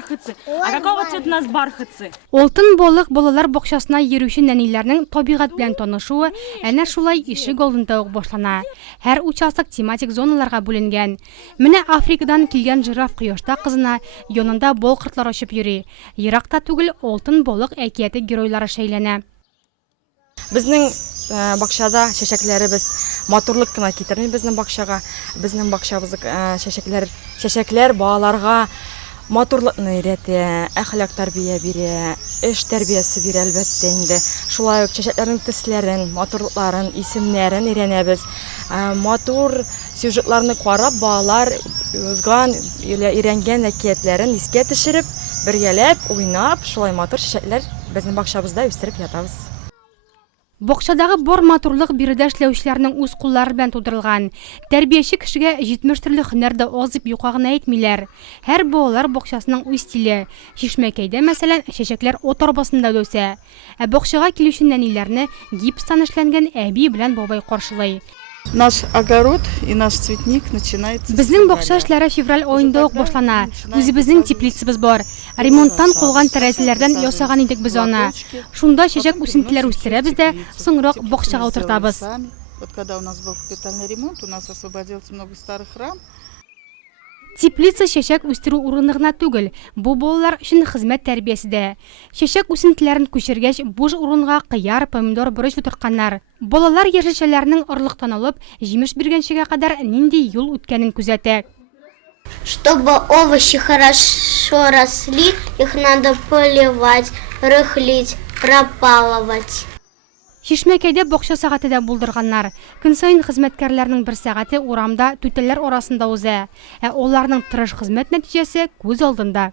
бархатцы. А какого цвета у нас бархатцы? Олтын болық балалар бақшасына еруші нәниләрнең табигать белән танышуы әнә шулай ишек алдында ук башлана. Һәр участок тематик зоналарга бүленгән. Менә Африкадан килгән жираф кояшта кызына янында бол кыртлар очып йөри. Еракта түгел Олтын болық әкияте геройлары шәйләнә. Безнең бакчада чәчәкләребез матурлык кына китерми безнең бакчага. Безнең бакчабыз чәчәкләр балаларга матурлыкны өйрәтә, әхлак тәрбия бирә, эш тәрбиясе бирә әлбәттә инде. Шулай ук чәчәкләрнең төсләрен, матурлыкларын, исемнәрен өйрәнәбез. Матур сюжетларны карап балалар узган, өйрәнгән әкиятләрен искә төшереп, бергәләп, уйнап, шулай матур чәчәкләр безнең бакчабызда үстереп ятабыз. Бакчадагы бор матурлык биредә эшләүчеләрнең үз куллары белән тудырылган. Тәрбияче кешегә 70 төрле һөнәрдә аз дип юкагына әйтмиләр. Һәр балалар бакчасының үз стиле. Шишмәкәйдә мәсәлән чәчәкләр от арбасында үсә. Ә бакчага килүче нәниләрне гипстан эшләнгән әби белән бабай каршылый. Наш огород и наш цветник начинается. Безнең бакча эшләре февраль аенда ук башлана. Үзебезнең теплицабыз бар. Ремонттан калган тәрәзәләрдән ясаган идек без аны. Шунда чәчәк үсентеләр үстерәбез дә, соңрак бакчага утыртабыз. Вот когда у нас был капитальный ремонт, у нас освободилось много старых рам. Теплица чәчәк үстерү урыны гына түгел, бу балалар өчен хезмәт тәрбиясе дә. Чәчәк үсентеләрен күчергәч, буш урынга кыяр, помидор, борыч утыртканнар. Балалар яшелчәләрнең орлыктан алып, җимеш биргәнчегә кадәр нинди юл үткәнен күзәтә. Чтобы овощи хорошо росли, их надо поливать, рыхлить, пропалывать. Шишмәкәйдә бакча сәгате дә булдырганнар. Көн сайын хезмәткәрләрнең бер сәгате урамда түтәлләр арасында уза. Ә аларның тырыш хезмәт нәтиҗәсе күз алдында.